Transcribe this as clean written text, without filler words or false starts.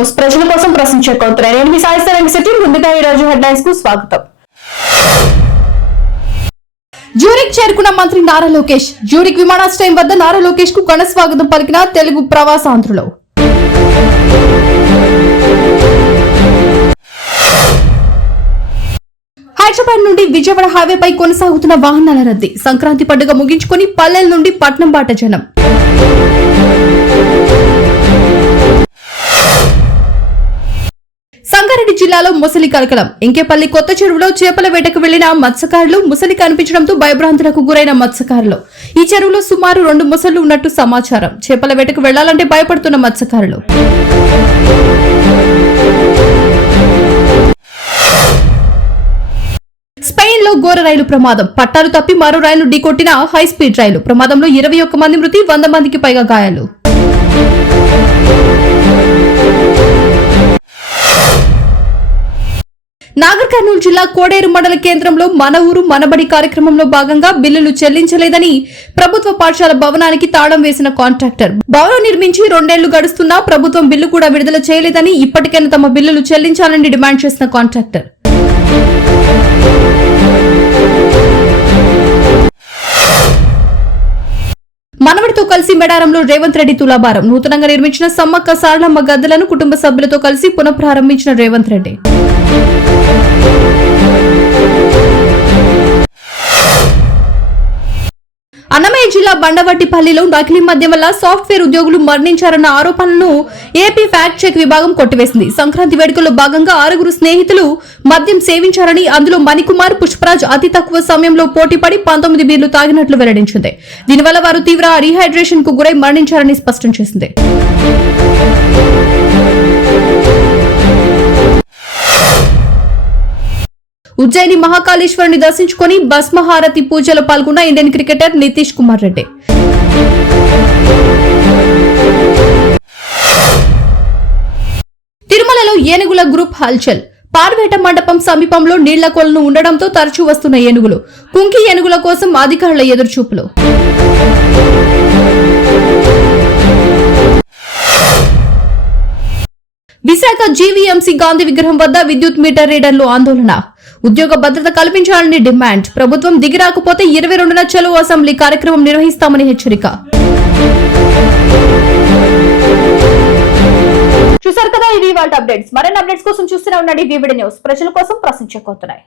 News ప్రజల కోసం ప్రశ్నించే కోతున్నా. నేను మీ సాయిస్తాను సిటీ. ముందుగా ఈ రోజు హెడ్లైన్స్ కు స్వాగతం. జ్యూరిక్ చేరుకున్న మంత్రి నారా లోకేష్. జ్యూరిక్ విమానాశ్రయం వద్ద నారా లోకేష్ కు ఘన స్వాగతం పలికిన తెలుగు ప్రవాసాంధ్రులు. హైదరాబాద్ నుండి విజయవాడ హైవేపై కొనసాగుతున్న వాహనాల రద్దీ. సంక్రాంతి పండుగ ముగించుకుని పల్లెల నుండి పట్నం బాట జనం. సంగారెడ్డి జిల్లాలో ముసలి కలకలం. ఇంకేపల్లి కొత్త చెరువులో చేపల వేటకు వెళ్లిన మత్స్యకారులు ముసలి కనిపించడంతో భయభ్రాంతులకు గురైన మత్స్యకారులు. ఈ చెరువులో సుమారు 2 ముసళ్లు ఉన్నట్టు సమాచారం. చేపల వేటకు వెళ్లాలంటే భయపడుతున్న మత్స్యకారులు. స్పెయిన్ లో ఘోర రైలు ప్రమాదం. పట్టాలు తప్పి మరో రైలు ఢీకొట్టిన హైస్పీడ్ రైలు. ప్రమాదంలో 21 మంది మృతి, 100 మందికి పైగా గాయాలు. నాగర్ కర్నూలు జిల్లా కోడేరు మండల కేంద్రంలో మన ఊరు మనబడి కార్యక్రమంలో భాగంగా బిల్లులు చెల్లించలేదని ప్రభుత్వ పాఠశాల భవనానికి తాళం వేసిన కాంట్రాక్టర్. భవనం నిర్మించి 2 ఏళ్లు గడుస్తున్నా ప్రభుత్వం బిల్లు కూడా విడుదల చేయలేదని, ఇప్పటికైనా తమ బిల్లులు చెల్లించాలని డిమాండ్ చేసిన కాంట్రాక్టర్. మనవడితో కలిసి మేడారంలో రేవంత్ రెడ్డి తులాభారం. నూతనంగా నిర్మించిన సమ్మక్క సారలమ్మ గద్దెలను కుటుంబ సభ్యులతో కలిసి పునఃప్రారంభించిన రేవంత్ రెడ్డి. అన్నమయ్య జిల్లా బండవట్టిపల్లిలో నకిలీ మద్యం వల్ల సాఫ్ట్వేర్ ఉద్యోగులు మరణించారన్న ఆరోపణలను ఏపీ ఫ్యాక్ట్ చెక్ విభాగం కొట్టివేసింది. సంక్రాంతి వేడుకల్లో భాగంగా 6 స్నేహితులు మద్యం సేవించారని, అందులో మణికుమార్, పుష్పరాజ్ అతి తక్కువ సమయంలో పోటీపడి 19 బీర్లు తాగినట్లు వెల్లడించింది. దీనివల్ల వారు తీవ్ర రీహైడ్రేషన్ కు గురై మరణించారని స్పష్టం చేసింది. ఉజ్జయిని మహాకాళేశ్వరుని దర్శించుకుని భస్మహారతి పూజలో పాల్గొన్న ఇండియన్ క్రికెటర్ నితీష్ కుమార్ రెడ్డి. తిరుమలలో ఏనుగుల గ్రూప్ హల్చల్. పార్వేట మండపం సమీపంలో నీళ్ల కొలను ఉండడంతో తరచూ వస్తున్న ఏనుగులు. కుంకి ఏనుగుల కోసం అధికారుల ఎదురుచూపులు. విశాఖ జీవీఎంసీ గాంధీ విగ్రహం వద్ద విద్యుత్ మీటర్ రీడర్లు ఆందోళన. ఉద్యోగ భద్రత కల్పించాలని డిమాండ్. ప్రభుత్వం దిగిరాకపోతే 22న చలో అసెంబ్లీ కార్యక్రమం నిర్వహిస్తామని హెచ్చరిక. చూసారు కదా, ఇవి వాళ్ళ అప్డేట్స్. మరిన్ని అప్డేట్స్ కోసం చూస్తూనే ఉండండి వివిడి న్యూస్. ప్రజల కోసం ప్రశ్నించే కోతున్నాయి.